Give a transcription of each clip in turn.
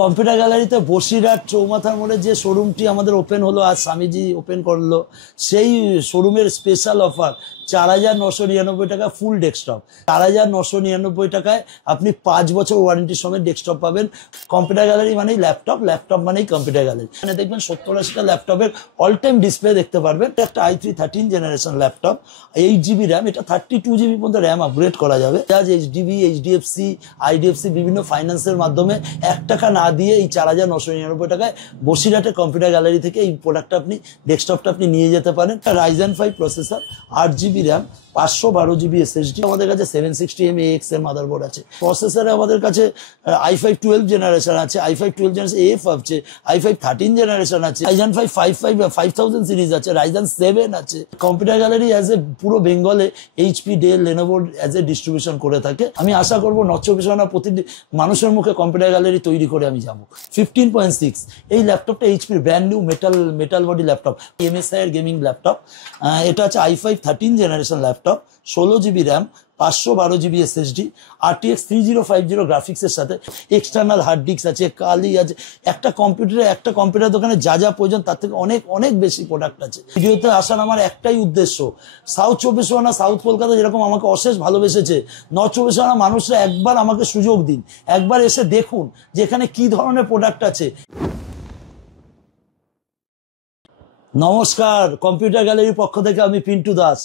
Computer গ্যালারিতে বসিরহাট চৌমাথার মোড়ে যে শোরুমটি আমাদের ওপেন হলো, আজ স্বামীজি ওপেন করলো, সেই শোরুমের স্পেশাল অফার ৪,৯৯৯ টাকা ফুল ডেস্কটপ। ৪,৯৯৯ টাকায় আপনি ৫ বছর ওয়ারেন্টির সঙ্গে ডেস্কটপ পাবেন। কম্পিউটার গ্যালারি মানেই ল্যাপটপ, ল্যাপটপ মানেই কম্পিউটার গ্যালারি। এখানে দেখবেন ৭০-৮০টা ল্যাপটপের অল টাইম ডিসপ্লে দেখতে পারবেন। একটা i3 13 generation laptop, 8GB RAM, এটা 32GB পর্যন্ত র্যাম আপগ্রেড করা যাবে। আজ এইচডিবি, এইচডিএফসি, আইডিএফসি বিভিন্ন ফাইন্যান্সের মাধ্যমে ১ টাকা না দিয়ে এই ৪,৯৯৯ টাকায় বসিরহাটের কম্পিউটার গ্যালারি থেকে এই প্রোডাক্টটা আপনি ডেস্কটপটা আপনি নিয়ে যেতে পারেন। Ryzen 5 processor, 8GB RAM, 512GB SSD, আমাদের কাছে 760mAx এর মাদারবোর্ড আছে। প্রসেসরে আমাদের কাছে i5 12 জেনারেশন আছে, i5 12 জেনারেশন AF আছে, i5 13 জেনারেশন আছে, Ryzen 5 5000 সিরিজ আছে, Ryzen 7 আছে। কম্পিউটার গ্যালারি অ্যাজ এ পুরো বেঙ্গলে HP, Dell, Lenovo as a distribution করে থাকে। আমি আশা করবো নর্থ চব্বিশ পরগনা প্রতিটি মানুষের মুখে কম্পিউটার গ্যালারি তৈরি করে আমি যাবো। 15.6 এই ল্যাপটপটা এইচপির brand new metal body laptop, MSI এর গেমিং ল্যাপটপ। এটা হচ্ছে i5 13 generation laptop, 16GB RAM, 512GB SSD, RTX 3050 গ্রাফিক্সের সাথে এক্সটার্নাল হার্ড ডিস্ক আছে, কালি আছে। একটা কম্পিউটার দোকানে যা যা প্রয়োজন তার থেকে অনেক অনেক বেশি প্রোডাক্ট আছে। ভিডিওতে আসার আমার একটাই উদ্দেশ্য, সাউথ চব্বিশ পরগনা, সাউথ কলকাতা যেরকম আমাকে অশেষ ভালোবেসেছে, নর্থ চব্বিশ পরগনা মানুষরা একবার আমাকে সুযোগ দিন, একবার এসে দেখুন যে এখানে কি ধরনের প্রোডাক্ট আছে। নমস্কার, কম্পিউটার গ্যালারির পক্ষ থেকে আমি পিন্টু দাস।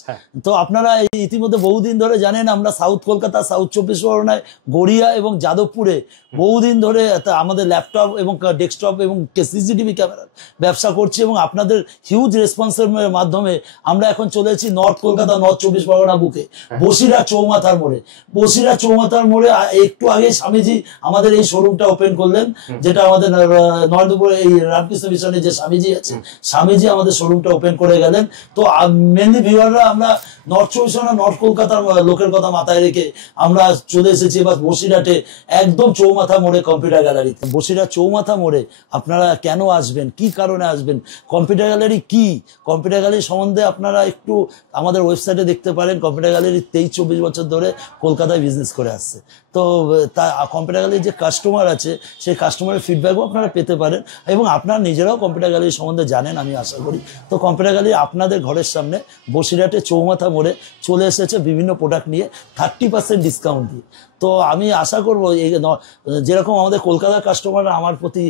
তো আপনারা ইতিমধ্যে বহুদিন ধরে জানেন আমরা সাউথ কলকাতা, সাউথ চব্বিশ পরগনায় গড়িয়া এবং যাদবপুরে বহুদিন ধরে আমাদের ল্যাপটপ এবং ডেস্কটপ এবং সিসিটিভি ক্যামেরার ব্যবসা করছি, এবং আপনাদের হিউজ রেসপন্সের মাধ্যমে আমরা এখন চলে এসেছি নর্থ কলকাতা, নর্থ চব্বিশ পরগনা বুকে, বসিরহাট চৌমাথার মোড়ে। বসিরহাট চৌমাথার মোড়ে একটু আগে স্বামীজি আমাদের এই শোরুমটা ওপেন করলেন, যেটা আমাদের নরেন্দ্রপুর এই রামকৃষ্ণ মিশনের যে স্বামীজি আছে, স্বামীজি আমাদের শোরুমটা ওপেন করে গেলেন। তো মেনলি ভিউয়াররা আমরা নর্থ চব্বিশ পরগনা, নর্থ কলকাতার লোকের কথা মাথায় রেখে আমরা চলে এসেছি এবার বসিরহাটে একদম চৌমাথা মোড়ে কম্পিউটার গ্যালারিতে। বসিরহাট চৌমাথা মোড়ে আপনারা কেন আসবেন, কি কারণে আসবেন, কম্পিউটার গ্যালারি কি, কম্পিউটার গ্যালারি সম্বন্ধে আপনারা একটু আমাদের ওয়েবসাইটে দেখতে পারেন। কম্পিউটার গ্যালারি 23-24 বছর ধরে কলকাতায় বিজনেস করে আসছে। তো তা কম্পিউটার গ্যালারির যে কাস্টমার আছে সেই কাস্টমারের ফিডব্যাকও আপনারা পেতে পারেন, এবং আপনারা নিজেরাও কম্পিউটার গ্যালারি সম্বন্ধে জানেন আমি আশা করি। তো কম্পিউটার গ্যালারি আপনাদের ঘরের সামনে বসিরহাটে চৌমাথা মোড়ে চলে এসেছে বিভিন্ন প্রোডাক্ট নিয়ে 30% ডিসকাউন্ট দিয়ে। তো আমি আশা করবো এই যেরকম আমাদের কলকাতার কাস্টমাররা আমার প্রতি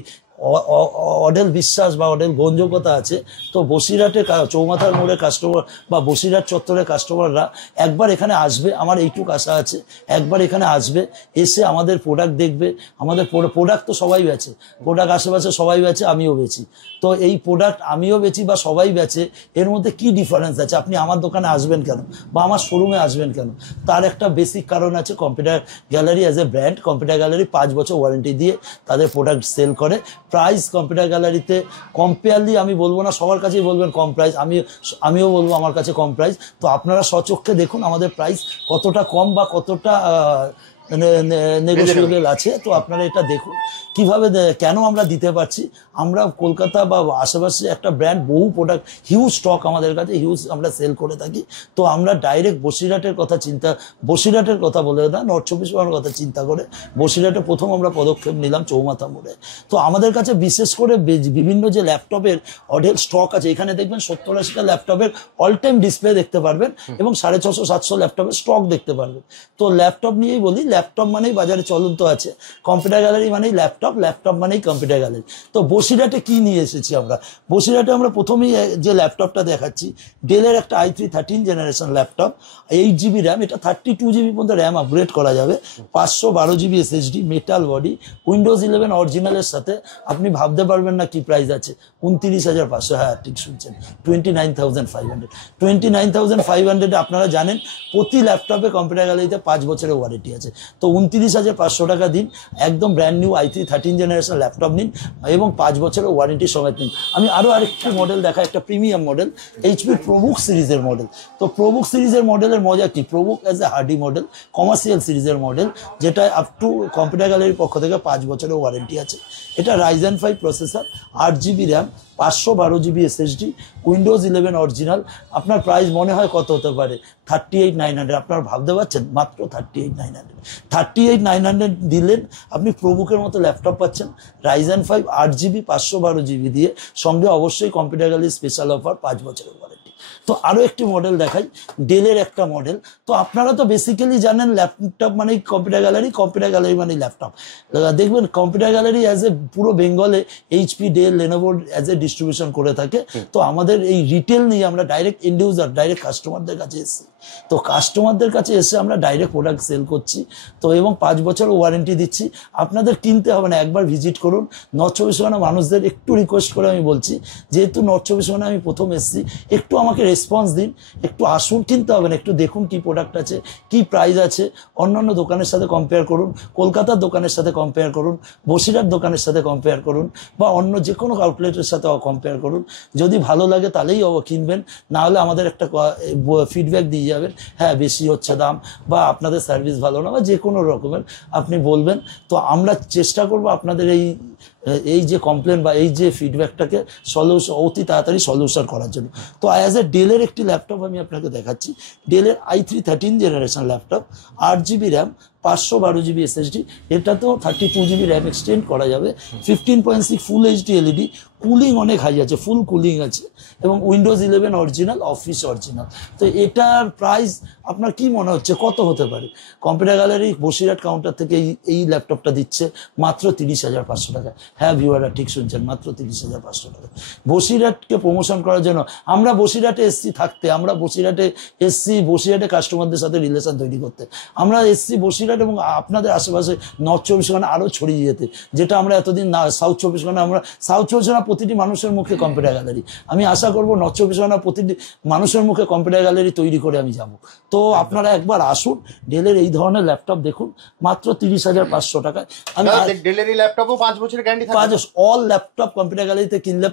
অডেল বিশ্বাস বা অডেল গ্রহণযোগ্যতা আছে, তো বসিরহাটে চৌমাথার মোড়ে কাস্টমার বা বসিরহাট চত্বরের কাস্টমাররা একবার এখানে আসবে, আমার এইটুকু আশা আছে, একবার এখানে আসবে, এসে আমাদের প্রোডাক্ট দেখবে। আমাদের প্রোডাক্ট তো সবাই বেচে, প্রোডাক্ট আশেপাশে সবাই বেচে, আমিও বেচি। তো এই প্রোডাক্ট আমিও বেচি বা সবাই বেচে, এর মধ্যে কি ডিফারেন্স আছে? আপনি আমার দোকানে আসবেন কেন বা আমার শোরুমে আসবেন কেন? তার একটা বেসিক কারণ আছে, কম্পিউটার গ্যালারি অ্যাজ এ ব্র্যান্ড, কম্পিউটার গ্যালারি 5 বছর ওয়ারেন্টি দিয়ে তাদের প্রোডাক্ট সেল করে। প্রাইস কম্পিউটার গ্যালারিতে কম্পেয়ারলি আমি বলবো না, সবার কাছেই বলবেন কম প্রাইস, আমিও বলবো আমার কাছে কম প্রাইস। তো আপনারা স্বচক্ষে দেখুন আমাদের প্রাইস কতটা কম বা কতটা নেগোশিয়েবল আছে। তো আপনারা এটা দেখুন কিভাবে, কেন আমরা দিতে পারছি। আমরা কলকাতা বা আশেপাশে একটা ব্র্যান্ড, বহু প্রোডাক্ট, হিউজ স্টক আমাদের কাছে, হিউজ আমরা সেল করে থাকি। তো আমরা ডাইরেক্ট বসিরহাটের কথা বলে না, নর্থ চব্বিশ পরগনার কথা চিন্তা করে বসিরহাটে প্রথম আমরা পদক্ষেপ নিলাম চৌমাথা মোড়ে। তো আমাদের কাছে বিশেষ করে বিভিন্ন যে ল্যাপটপের অঢেল স্টক আছে, এখানে দেখবেন 70-80টা ল্যাপটপের অল টাইম ডিসপ্লে দেখতে পারবেন, এবং 650-700 ল্যাপটপের স্টক দেখতে পারবেন। তো ল্যাপটপ নিয়েই বলি, ল্যাপটপ মানেই বাজারে চলন্ত আছে, কম্পিউটার গ্যালারি মানেই ল্যাপটপ, ল্যাপটপ মানেই কম্পিউটার গ্যালারি। তো বসিরহাটে কি নিয়ে এসেছি আমরা? বসিরহাটে আমরা প্রথমেই যে ল্যাপটপটা দেখাচ্ছি, ডেলের একটা i3 13 generation laptop, 8GB RAM, এটা 32GB পর্যন্ত র্যাম আপগ্রেড করা যাবে, 512GB SSD, metal body, Windows 11 অরিজিনালের সাথে। আপনি ভাবতে পারবেন না কি প্রাইস আছে, 29,500। হ্যাঁ, ঠিক শুনছেন, 29,500। 29,500 আপনারা জানেন প্রতি ল্যাপটপে কম্পিউটার গ্যালারিতে 5 বছরের ওয়ারেন্টি আছে। তো 29,500 টাকা দিন, একদম brand new i3 13 generation laptop নিন, এবং 5 বছরের ওয়ারেন্টি সমেত নিন। আমি আরো আরেকটি মডেল দেখা, একটা প্রিমিয়াম মডেল, এইচপি প্রবুক সিরিজের মডেল। তো প্রবুক সিরিজের মডেলের মজা কি, ProBook as a hardy model, commercial সিরিজের মডেল, যেটা আপ টু কম্পিউটার গ্যালারির পক্ষ থেকে 5 বছরের ওয়ারেন্টি আছে। এটা Ryzen 5 processor, 8GB RAM, 512GB SSD, Windows 11 original. আপনার প্রাইস মনে হয় কত হতে পারে? 38,900। আপনারা ভাবতে পারছেন, মাত্র 38,900। 38,900 দিলেন, আপনি প্রবুকের মতো ল্যাপটপ পাচ্ছেন। Ryzen 5 8GB 512GB দিয়ে, সঙ্গে অবশ্যই কম্পিউটার গ্যালারি স্পেশাল অফার 5 বছরের ওয়ারেন্টি। তো আরো একটি মডেল দেখাই, ডেলের একটা মডেল। তো আপনারা তো বেসিক্যালি জানেন ল্যাপটপ মানে কম্পিউটার গ্যালারি মানে ল্যাপটপ। দেখবেন কম্পিউটার গ্যালারি অ্যাজ এ পুরো বেঙ্গলে HP, Dell, Lenovo as a distribution করে থাকে। তো আমাদের এই রিটেল নিয়ে আমরা ডাইরেক্ট এন্ড ইউজার, ডাইরেক্ট কাস্টমারদের কাছে এসেছি। তো কাস্টমারদের কাছে এসে আমরা ডাইরেক্ট প্রোডাক্ট সেল করছি। তো এবং 5 বছর ওয়ারেন্টি দিচ্ছি। আপনাদের কিনতে হবে না, একবার ভিজিট করুন। নর্থ চব্বিশ পরগনা মানুষদের একটু রিকোয়েস্ট করে আমি বলছি, যেহেতু নর্থ চব্বিশ পরগনা আমি প্রথম এসেছি, একটু আমাকে রেসপন্স দিন, একটু আসুন, কিনতে হবে না, একটু দেখুন কি প্রোডাক্ট আছে, কি প্রাইস আছে, অন্যান্য দোকানের সাথে কম্পেয়ার করুন, কলকাতার দোকানের সাথে কম্পেয়ার করুন, বসিরহাট দোকানের সাথে কম্পেয়ার করুন, বা অন্য যে কোনো আউটলেটের সাথে কম্পেয়ার করুন। যদি ভালো লাগে তাহলেই কিনবেন, না হলে আমাদের একটা ফিডব্যাক দিয়ে যাবেন, হ্যাঁ বেশি হচ্ছে দাম, বা আপনাদের সার্ভিস ভালো না, বা যে কোনো রকমের আপনি বলবেন। তো আমরা চেষ্টা করব আপনাদের এই যে কমপ্লেন বা এই যে ফিডব্যাকটাকে সলিউশন অতি তাড়াতাড়ি সলিউশন করার জন্য। তো অ্যাজ এ ডেলের একটি ল্যাপটপ আমি আপনাকে দেখাচ্ছি, ডেলের i3 13 generation laptop, 8GB RAM, 512GB SSD, এটাতেও 32GB র্যাম এক্সটেন্ড করা যাবে, 15.6 ফুল এইচডি এলইডি, কুলিং অনেক হাই আছে, ফুল কুলিং আছে, এবং উইন্ডোজ 11 অরিজিনাল, অফিস অরিজিনাল। তো এটার প্রাইস আপনার কি মনে হচ্ছে কত হতে পারে? কম্পিউটার গ্যালারি বসিরহাট কাউন্টার থেকে এই ল্যাপটপটা দিচ্ছে মাত্র 30,500 টাকা। হ্যাঁ ভিউয়াররা ঠিক শুনছেন, মাত্র 30,500 টাকা। বসিরহাটকে প্রমোশন করার জন্য আমরা বসিরহাটে এসছি থাকতে, আমরা বসিরহাটে এসছি বসিরহাটে কাস্টমারদের সাথে রিলেশন তৈরি করতে, আমরা এসছি বসিরহাট এবং আপনাদের আশেপাশে নর্থ চব্বিশ পরগনা আরও ছড়িয়ে যেতে, যেটা আমরা এতদিন না সাউথ চব্বিশ পরগনা, আমরা সাউথ চব্বিশ পরগনা প্রতিটি মানুষের মুখে কম্পিউটার গ্যালারি, আমি আশা করবো নর্থ চব্বিশ পরগনা প্রতিটি মানুষের মুখে কম্পিউটার গ্যালারি তৈরি করে আমি যাব। তো আপনারা একবার আসুন, ডেলের এই ধরনের ল্যাপটপ দেখুন মাত্র 30,500 টাকায়। আমি ডেলের ল্যাপটপও 5 বছরের গ্যারান্টি থাকে। অল ল্যাপটপ কম্পিউটার গ্যালারিতে কিনলে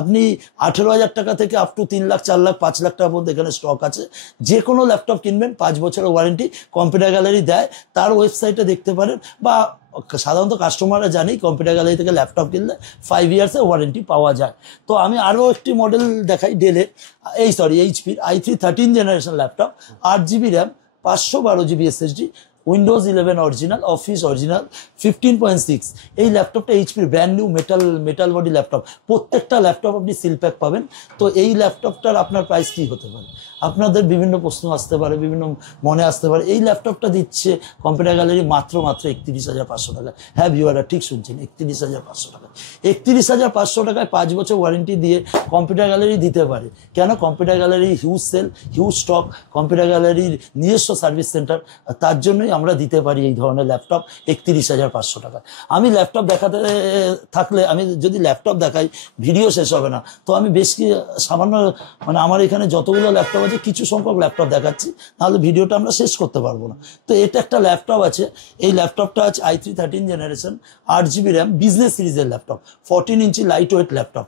আপনি 18,000 টাকা থেকে আপ টু 3 লাখ, 4 লাখ, 5 লাখ টাকা পর্যন্ত এখানে স্টক আছে। যে কোনো ল্যাপটপ কিনবেন 5 বছরের ওয়ারেন্টি কম্পিউটার গ্যালারি দেয়, তার ওয়েবসাইটে দেখতে পারেন, বা সাধারণত কাস্টমাররা জানি কম্পিউটার গ্যালারি থেকে ল্যাপটপ কিনলে 5 ইয়ার্সের ওয়ারেন্টি পাওয়া যায়। তো আমি আরও একটি মডেল দেখাই ডেলের, এইচপির i3 13 generation laptop, 8GB RAM, 512GB SSD, Windows 11 original, office original, 15.6। এই ল্যাপটপটা এইচপির brand new metal body laptop, প্রত্যেকটা ল্যাপটপ আপনি সিল প্যাক পাবেন। তো এই ল্যাপটপটার আপনার প্রাইস কি হতে পারে? আপনাদের বিভিন্ন প্রশ্ন আসতে পারে, বিভিন্ন মনে আসতে পারে। এই ল্যাপটপটা দিচ্ছে কম্পিউটার গ্যালারি মাত্র 31,500 টাকা। হ্যাঁ ভিউয়াররা ঠিক শুনছেন, 31,500 টাকা। 31,500 টাকায় 5 বছর ওয়ারেন্টি দিয়ে কম্পিউটার গ্যালারি দিতে পারে। কেন? Computer Gallery huge sale, huge stock, Computer গ্যালারির নিজস্ব সার্ভিস সেন্টার, তার জন্যই আমরা দিতে পারি এই ধরনের ল্যাপটপ 31,500 টাকা। আমি ল্যাপটপ দেখাতে থাকলে, আমি যদি ল্যাপটপ দেখাই ভিডিও শেষ হবে না। তো আমি বেশ সামান্য মানে আমার এখানে যতগুলো ল্যাপটপ আছে কিছু সংখ্যক ল্যাপটপ দেখাচ্ছি, নাহলে ভিডিওটা আমরা শেষ করতে পারবো না। তো এটা একটা ল্যাপটপ আছে, এই ল্যাপটপটা আছে i3 13 generation, 8GB RAM, business সিরিজের laptop, 14 inch light weight laptop.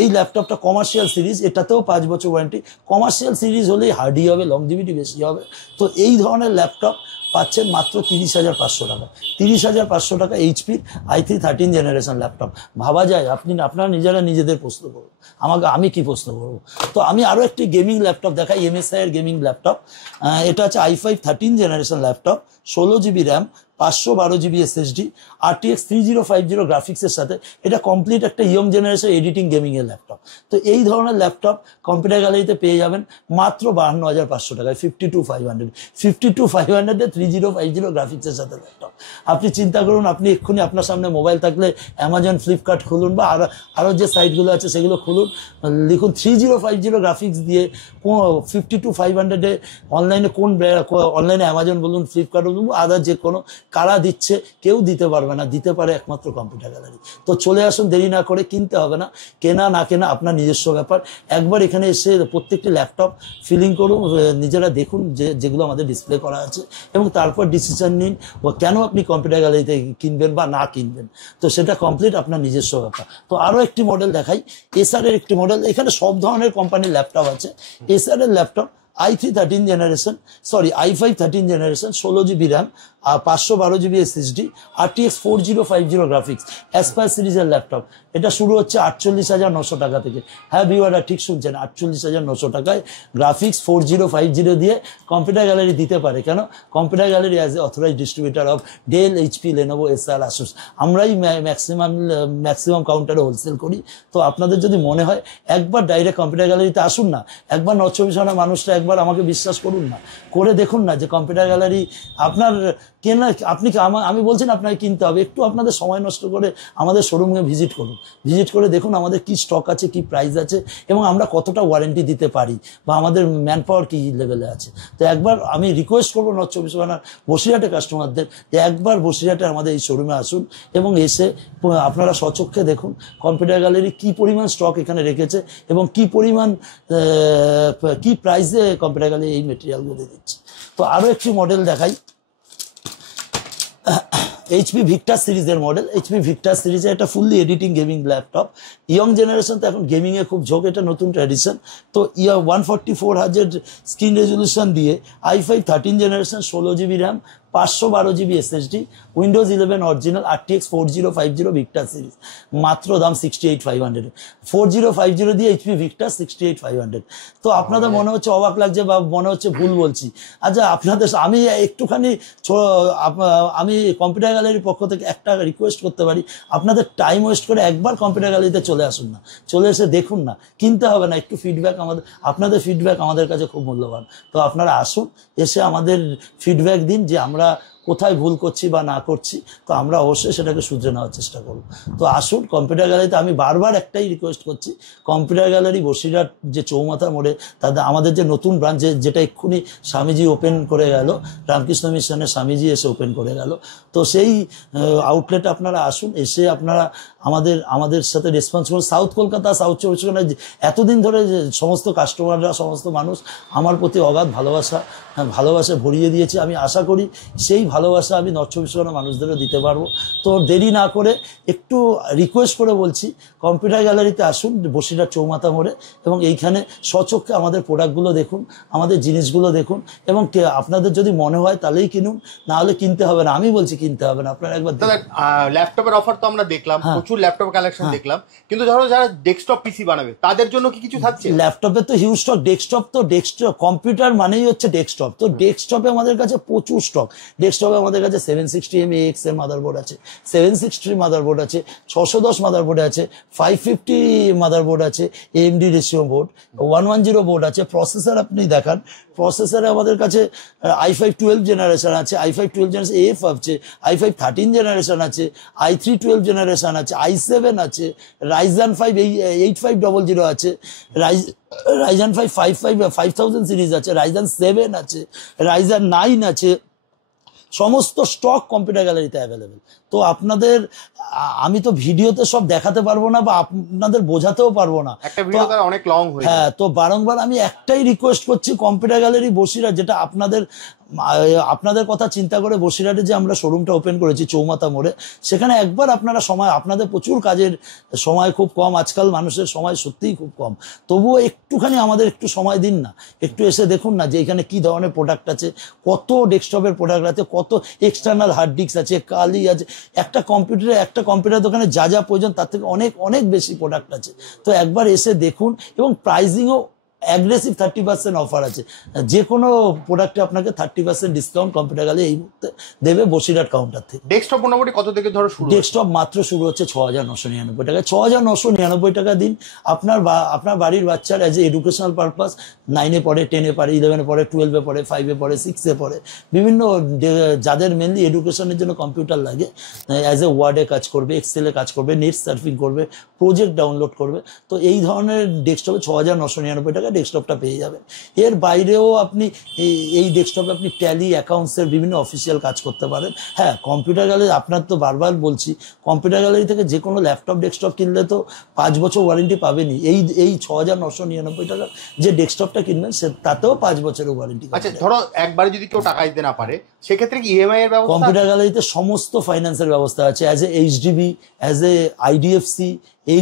এই ল্যাপটপটা কমার্শিয়াল সিরিজ, এটাতেও 5 বছর ওয়ারেন্টি। কমার্শিয়াল সিরিজ হলেই হার্ডি হবে, লংজিভিটি বেশি হবে। তো এই ধরনের ল্যাপটপ পাচ্ছেন মাত্র 30,500 টাকা। 30,500 টাকা এইচপির i3 13 জেনারেশন ল্যাপটপ। ভাবা যায়? আপনারা নিজেদের প্রশ্ন করুন, আমি কি প্রশ্ন করবো? তো আমি আরও একটি গেমিং ল্যাপটপ দেখাই, MSI এর গেমিং ল্যাপটপ। এটা হচ্ছে i5 13 generation laptop, 16GB RAM, 512GB SSD, RTX 3050 গ্রাফিক্সের সাথে। এটা কমপ্লিট একটা ইয়ং জেনারেশন এডিটিং গেমিং এর ল্যাপটপ। তো এই ধরনের ল্যাপটপ কম্পিউটার গ্যালারিতে পেয়ে যাবেন মাত্র 52,500 টাকায়, 52,500 3050 গ্রাফিক্সের সাথে ল্যাপটপ। আপনি চিন্তা করুন, আপনি এক্ষুনি আপনার সামনে মোবাইল থাকলে অ্যামাজন, ফ্লিপকার্ট খুলুন, বা আরও যে সাইটগুলো আছে সেগুলো খুলুন, লিখুন 3050 গ্রাফিক্স দিয়ে 52,500 অনলাইনে অনলাইনে অ্যামাজন বলুন, ফ্লিপকার্ট বলুন, আদার যে কোনো কারা দিচ্ছে, কেউ দিতে পারবে না, দিতে পারে একমাত্র কম্পিউটার গ্যালারি। তো চলে আসুন, দেরি না করে, কিনতে হবে না, কেনা না কেনা আপনার নিজস্ব ব্যাপার। একবার এখানে এসে প্রত্যেকটি ল্যাপটপ ফিলিং করুন, নিজেরা দেখুন যেগুলো আমাদের ডিসপ্লে করা আছে, এবং তারপর ডিসিশন নিন কেন আপনি কম্পিউটার গ্যালারিতে কিনবেন বা না কিনবেন। তো সেটা কমপ্লিট আপনার নিজস্ব ব্যাপার। তো আরও একটি মডেল দেখাই, এসার এর একটি মডেল। এখানে সব ধরনের কোম্পানির ল্যাপটপ আছে। এসার এর laptop i3 13 generation, sorry i5 13 generation, 16 GB RAM, 512 GB SSD, RTX 4050 graphics, aspire সিরিজের ল্যাপটপ। এটা শুরু হচ্ছে 48,900 টাকা থেকে। হ্যাঁ ভিউয়াররা ঠিক শুনছেন, 48,900 টাকায় গ্রাফিক্স 4050 দিয়ে কম্পিউটার গ্যালারি দিতে পারে। কেন? Computer Gallery as a authorize distributor of Dell, HP, Lenovo, Acer, Asus. আমরাই ম্যাক্সিমাম কাউন্টারে হোলসেল করি। তো আপনাদের যদি মনে হয় একবার ডাইরেক্ট কম্পিউটার গ্যালারিতে আসুন না, একবার নর্থ চব্বিশ পরগনা মানুষরা একবার আমাকে বিশ্বাস করুন না, করে দেখুন না যে কম্পিউটার গ্যালারি আপনার কেনা, আপনি আমি বলছি না আপনাকে কিনতে হবে, একটু আপনাদের সময় নষ্ট করে আমাদের শোরুমে ভিজিট করুন, ভিজিট করে দেখুন আমাদের কি স্টক আছে, কি প্রাইস আছে, এবং আমরা কতটা ওয়ারেন্টি দিতে পারি, বা আমাদের ম্যান পাওয়ার কি লেভেলে আছে। তো একবার আমি রিকোয়েস্ট করবো নর্থ চব্বিশ পরগনার বসিরহাটে কাস্টমারদের যে একবার বসিরহাটে আমাদের এই শোরুমে আসুন এবং এসে আপনারা স্বচক্ষে দেখুন কম্পিউটার গ্যালারি কি পরিমাণ স্টক এখানে রেখেছে এবং কি পরিমাণ কি প্রাইসে কম্পিউটার গ্যালারি এই মেটেরিয়ালগুলো দিচ্ছে। তো আরও একটি মডেল দেখাই, এইচপি ভিক্টার সিরিজের মডেল। এইচপি ভিক্টার সিরিজের একটা fully editing gaming laptop. Young generation তো এখন গেমিংয়ে খুব ঝোঁক, এটা নতুন ট্র্যাডিশন। তো 144 হার্জ স্ক্রিন রেজলিউশন দিয়ে i5 13 generation, 16 GB RAM, 512 GB SSD, Windows 11 original, RTX 4050 Victor series, মাত্র দাম 68,500। 4050 দিয়ে এইচপি ভিক্টার 68,500। তো আপনাদের মনে হচ্ছে অবাক লাগছে বা মনে হচ্ছে ভুল বলছি। আচ্ছা আপনাদের আমি একটুখানি আমি কম্পিউটার গ্যালারির পক্ষ থেকে একটা রিকোয়েস্ট করতে পারি, আপনাদের টাইম ওয়েস্ট করে একবার কম্পিউটার গ্যালারিতে চলে আসুন না, চলে এসে দেখুন না, কিনতে হবে না, একটু ফিডব্যাক আপনাদের ফিডব্যাক আমাদের কাছে খুব মূল্যবান। তো আপনারা আসুন, এসে আমাদের ফিডব্যাক দিন যে আমরা কোথায় ভুল করছি বা না করছি, তো আমরা অবশ্যই সেটাকে শুধরে নেওয়ার চেষ্টা করব। তো আসুন কম্পিউটার গ্যালারিতে, আমি বারবার একটাই রিকোয়েস্ট করছি, কম্পিউটার গ্যালারি বসিরহাট যে চৌমাথা মোড়ে তাদের আমাদের যে নতুন ব্রাঞ্চ যেটা এক্ষুনি স্বামীজি ওপেন করে গেল, রামকৃষ্ণ মিশনের স্বামীজি এসে ওপেন করে গেল, তো সেই আউটলেটে আপনারা আসুন, এসে আপনারা আমাদের সাথে রেসপন্স করুন। সাউথ কলকাতা, সাউথ চব্বিশ পরগনায় এতদিন ধরে সমস্ত কাস্টমাররা, সমস্ত মানুষ আমার প্রতি অগাধ ভালোবাসা ভরিয়ে দিয়েছে। আমি আশা করি সেই ভালোবাসা আমি নর্থ চব্বিশ পরগনা মানুষদেরও দিতে পারবো। তো দেরি না করে একটু রিকোয়েস্ট করে বলছি, কম্পিউটার গ্যালারিতে আসুন বসিরহাট চৌমাথা মোড়ে, এবং এইখানে স্বচক্ষে আমাদের প্রোডাক্টগুলো দেখুন, আমাদের জিনিসগুলো দেখুন, এবং আপনাদের যদি মনে হয় তাহলেই কিনুন, না হলে কিনতে হবে না। আমি বলছি কিনতে হবে না, আপনারা একবার ল্যাপটপের অফার তো আমরা দেখলাম, প্রচুর ল্যাপটপ কালেকশন দেখলাম, কিন্তু ধরো যারা ডেস্কটপ পিসি বানাবে তাদের জন্য কি কিছু থাকছে? ল্যাপটপে তো হিউজ স্টক, ডেস্কটপ কম্পিউটার মানেই হচ্ছে ডেস্কটপ। তো ডেস্কটপে আমাদের কাছে প্রচুর স্টক। ডেস্কটপে আমাদের কাছে 760 এর মাদারবোর্ড আছে, 760 মাদারবোর্ড আছে, 610 মাদারবোর্ড আছে, 550 মাদারবোর্ড আছে, AMD রেশিও বোর্ড, 110 বোর্ড আছে। প্রসেসর আপনি দেখান, প্রসেসরে আমাদের কাছে i5 12 জেনারেশন আছে, i5 12 জেনারেশন AF আছে, i5 13 জেনারেশন আছে, i3 12 জেনারেশন আছে, i7 আছে, Ryzen 5 8500 আছে, Ryzen 5 5000 সিরিজ আছে, Ryzen 7 আছে, Ryzen 9 আছে। সমস্ত স্টক কম্পিউটার গ্যালারিতে অ্যাভেলেবেল। তো আপনাদের আমি তো ভিডিওতে সব দেখাতে পারবো না বা আপনাদের বোঝাতেও পারবো না, একটা ভিডিও তার অনেক লং হয়ে যায়। হ্যাঁ, তো বারংবার আমি একটাই রিকোয়েস্ট করছি, কম্পিউটার গ্যালারি বসিরহাট, যেটা আপনাদের কথা চিন্তা করে বসিরহাটে যে আমরা শোরুমটা ওপেন করেছি চৌমাথা মোড়ে, সেখানে একবার আপনারা সময়, আপনাদের প্রচুর কাজের সময় খুব কম, আজকাল মানুষের সময় সত্যিই খুব কম, তবুও একটুখানি আমাদের একটু সময় দিন না, একটু এসে দেখুন না যে এখানে কি ধরনের প্রোডাক্ট আছে, কত ডেস্কটপের প্রোডাক্ট আছে, কত এক্সটার্নাল হার্ড ডিস্ক আছে, কালি আছে। একটা কম্পিউটার দোকানে যা যা প্রয়োজন তার থেকে অনেক অনেক বেশি প্রোডাক্ট আছে। তো একবার এসে দেখুন, এবং প্রাইজিংও অ্যাগ্রেসিভ 30% অফার আছে। যে কোনো প্রোডাক্টে আপনাকে 30% ডিসকাউন্ট কম্পিউটার গ্যালারি এই মুহূর্তে দেবে বসিরহাট কাউন্টার থেকে। ডেস্কটপ মোটামুটি কত থেকে ধরো শুরু? ডেস্কটপ মাত্র শুরু হচ্ছে 6,999 টাকা। 6,999 টাকা দিন, আপনার বাড়ির বাচ্চার অ্যাজ এ এডুকেশনাল পারপাস, 9-এ পড়ে, 10-এ পড়ে, 11-এ পড়ে, 12-এ পড়ে, 5-এ পড়ে, 6-এ পড়ে, বিভিন্ন যাদের মেনলি এডুকেশনের জন্য কম্পিউটার লাগে, অ্যাজ এ ওয়ার্ডে কাজ করবে, এক্সেলে কাজ করবে, নেট সার্ফিং করবে, প্রজেক্ট ডাউনলোড করবে, তো এই ধরনের ডেস্কটপে 6,999 টাকা ডেস্কটপটা পেয়ে যাবেন। এর বাইরেও আপনি এই ডেস্কটপে আপনি ট্যালি, অ্যাকাউন্টসের বিভিন্ন অফিসিয়াল কাজ করতে পারেন। হ্যাঁ, কম্পিউটার গ্যালারি, আপনার তো বারবার বলছি, কম্পিউটার গ্যালারি থেকে যে কোনো ল্যাপটপ, ডেস্কটপ কিনলে তো 5 বছর ওয়ারেন্টি পাবেনই। এই 6,999 টাকার যে ডেস্কটপটা কিনবেন তাতেও 5 বছরের ওয়ারেন্টি। আচ্ছা, ধরো একবারে যদি কেউ টাকা দিতে না পারে, সেক্ষেত্রে কি ইএমআই এর ব্যবস্থা? কম্পিউটার গ্যালারিতে সমস্ত ফাইন্যান্সের ব্যবস্থা আছে, as a HDB, as a IDFC,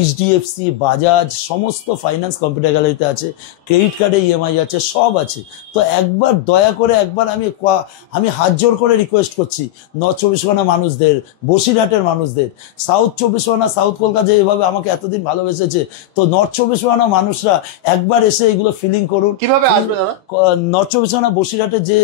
HDFC, Bajaj সমস্ত ফাইন্যান্স কম্পিউটার গ্যালারিতে আছে, ক্রেডিট কার্ডে EMI আছে, সব আছে। তো একবার দয়া করে একবার আমি হাত জোর করে রিকোয়েস্ট করছি নর্থ চব্বিশ পরগনা মানুষদের, বসিরহাটের মানুষদের, সাউথ চব্বিশ পরগনা, সাউথ কলকাতা এভাবে আমাকে এতদিন ভালোবেসেছে, তো নর্থ চব্বিশ পরগনা মানুষরা একবার এসে এগুলো ফিলিং করুন। কিভাবে আসবে দাদা? নর্থ চব্বিশ পরগনা বসিরহাটের যে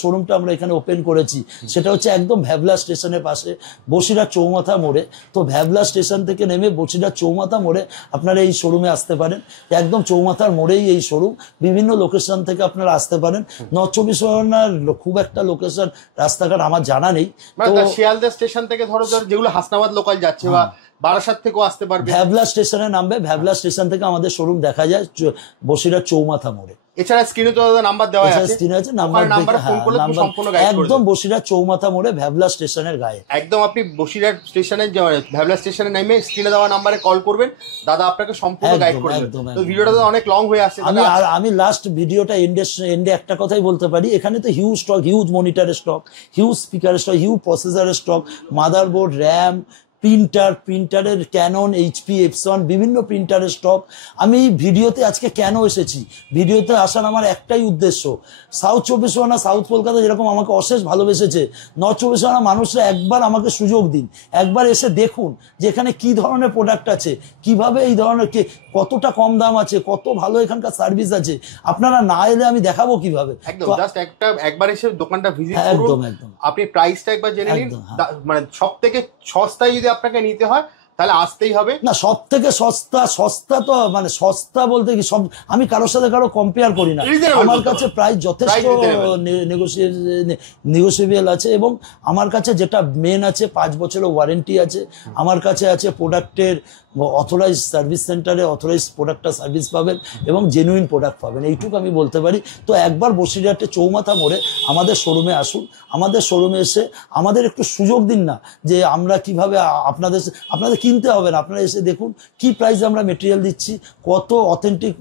শোরুমটা আমরা এখানে ওপেন করেছি সেটা হচ্ছে একদম ভ্যাবলা স্টেশনের পাশে, বসিরহাট চৌমাথা মোড়ে। তো ভ্যাবলা স্টেশন থেকে নেমে বসিরহাট চৌমাথা মোড়ে আপনারা এই শোরুমে আসতে পারেন। একদম চৌমাথার মোড়েই এই শোরুম, বিভিন্ন লোকেশন থেকে আপনারা আসতে পারেন। নর্থ চব্বিশ পরগনার খুব একটা লোকেশন রাস্তাঘাট আমার জানা নেই। শিয়ালদা স্টেশন থেকে ধরো যেগুলো হাসনাবাদ লোকাল যাচ্ছে বা বারাসাত থেকেও আসতে পারবে, ভ্যাবলা স্টেশনে নামবে, ভ্যাবলা স্টেশন থেকে আমাদের শোরুম দেখা যায় বসিরহাট চৌমাথা মোড়ে। এছাড়া স্ক্রিনে তো নাম্বার দেওয়া আছে, স্ক্রিনে আছে নাম্বার, একদম বসিরহাট চৌমাথা মোড়ে ভ্যাবলা স্টেশনের গায়ে। একদম আপনি বসিরহাট স্টেশনে ভ্যাবলা স্টেশনে নেমে স্ক্রিনে দেওয়া নাম্বারে কল করবেন, দাদা আপনাকে সম্পূর্ণ গাইড করে দেবে। তো ভিডিওটা তো অনেক লং হয়ে আসছে, আমি লাস্ট ভিডিওটা এন্ডে একটা কথাই বলতে পারি, এখানে তো হিউজ স্টক, হিউজ মনিটরের স্টক, হিউজ স্পিকারের স্টক, হিউজ প্রসেসরের স্টক, মাদারবোর্ড, র্যাম, প্রিন্টারের ক্যানন, HP, এপসন, বিভিন্ন প্রিন্টারের স্টক। আমি ভিডিওতে আজকে কেন এসেছি, ভিডিওতে আসার আমার একটাই উদ্দেশ্য, সাউথ চব্বিশ পরগনা, সাউথ কলকাতা যেরকম আমাকে অশেষ ভালোবেসেছে, নর্থ চব্বিশ পরগনা মানুষরা একবার আমাকে সুযোগ দিন, একবার এসে দেখুন যে এখানে কি ধরনের প্রোডাক্ট আছে, কিভাবে এই ধরনের কতটা কম দাম আছে, কত ভালো এখানকার সার্ভিস আছে। আপনারা না এলে আমি দেখাবো কিভাবে। একদম জাস্ট একবার এসে দোকানটা ভিজিট করুন, আপনি প্রাইসটা একবার জেনে নিন। মানে সব থেকে সস্তায় যদি আপনাকে নিতে হয় তাহলে আসতেই হবে। না, সব থেকে সস্তা তো মানে সস্তা বলতে কি, সব আমি কারোর সাথে কারো কম্পেয়ার করি না, আমার কাছে প্রাইস যথেষ্ট নেগোসিয়েবল আছে। এবং আমার কাছে যেটা মেন আছে, 5 বছরের ওয়ারেন্টি আছে, আমার কাছে আছে প্রোডাক্টের অথরাইজ সার্ভিস সেন্টারে অথরাইজ প্রোডাক্টটা সার্ভিস পাবেন এবং জেনুইন প্রোডাক্ট পাবেন, এইটুকু আমি বলতে পারি। তো একবার বসিরহাটে চৌমাথা মোড়ে আমাদের শোরুমে আসুন, আমাদের শোরুমে এসে আমাদের একটু সুযোগ দিন না, যে আমরা কিভাবে আপনাদের কিনতে হবে না, আপনারা এসে দেখুন কি প্রাইসে আমরা মেটেরিয়াল দিচ্ছি,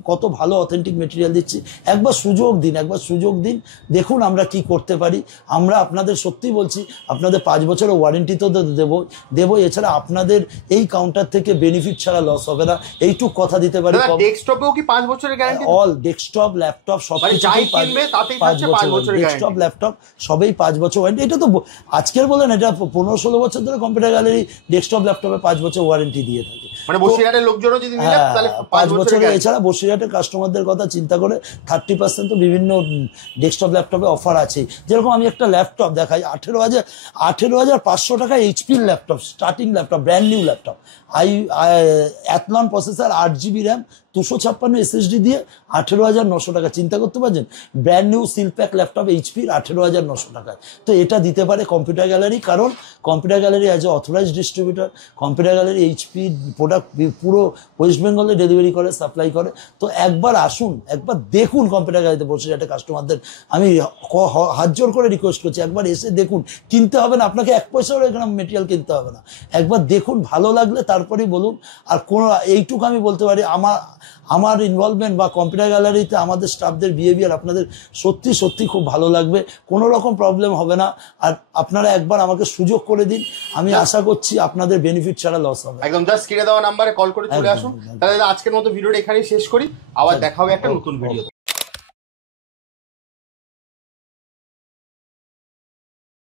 কত ভালো অথেন্টিক মেটেরিয়াল দিচ্ছি। একবার সুযোগ দিন, দেখুন আমরা কি করতে পারি। আমরা আপনাদের সত্যি বলছি, আপনাদের 5 বছরের ওয়ারেন্টি তো দেবো। এছাড়া আপনাদের এই কাউন্টার থেকে বেনিফিট ছাড়া লস হবে না, এইটুকু কথা দিতে পারি। ডেস্কটপেও কি 5 বছরের গ্যারান্টি? অল ডেস্কটপ, ল্যাপটপ সব ডেস্কটপ, ল্যাপটপ সবই 5 বছর ওয়ারেন্টি। এটা তো আজকের বলেন, এটা 15-16 বছর ধরে কম্পিউটার গ্যালারি ডেস্কটপ, ল্যাপটপে 5 বছর ওয়ারেন্টি দিয়ে থাকে। মানে বসিরহাটের লোকজনও যদি নিলে তাহলে 5 বছরের। এছাড়া বসিরহাটের কাস্টমারদের কথা চিন্তা করে 30% তো বিভিন্ন ডেস্কটপ, ল্যাপটপে অফার আছে। যেরকম আমি একটা ল্যাপটপ দেখাই, 18,500 টাকা HP laptop, starting laptop, brand new laptop, Athlon processor, 8GB RAM, 256 SSD দিয়ে 18,900 টাকা। চিন্তা করতে পারছেন, brand new seal pack laptop HP 18,900 টাকায়। তো এটা দিতে পারে কম্পিউটার গ্যালারি, কারণ Computer Gallery as a authorize distributor, Computer Gallery HP product পুরো ওয়েস্ট বেঙ্গলে ডেলিভারি করে, সাপ্লাই করে। তো একবার আসুন, একবার দেখুন কম্পিউটার গ্যালারিতে বসে, একটা কাস্টমারদের আমি হাত জোর করে রিকোয়েস্ট করছি, একবার এসে দেখুন। কিনতে হবে না আপনাকে, 1 পয়সাও এখানে মেটেরিয়াল কিনতে হবে না, একবার দেখুন, ভালো লাগলে তারপরেই বলুন। আর এইটুকু আমি বলতে পারি, আমার ইনভলভমেন্ট বা কম্পিউটার গ্যালারিতে আমাদের স্টাফদের বিহেভিয়ার আপনাদের সত্যি খুব ভালো লাগবে, কোনো রকম প্রবলেম হবে না। আর আপনারা একবার আমাকে সুযোগ করে দিন, আমি আশা করছি আপনাদের বেনিফিট ছাড়া লস হবে। একদম জাস্ট স্ক্রিনে দেওয়া নাম্বারে কল করে চলে আসুন। তাহলে আজকের মতো ভিডিওটা এখানেই শেষ করি, আবার দেখা হবে একটা নতুন ভিডিও।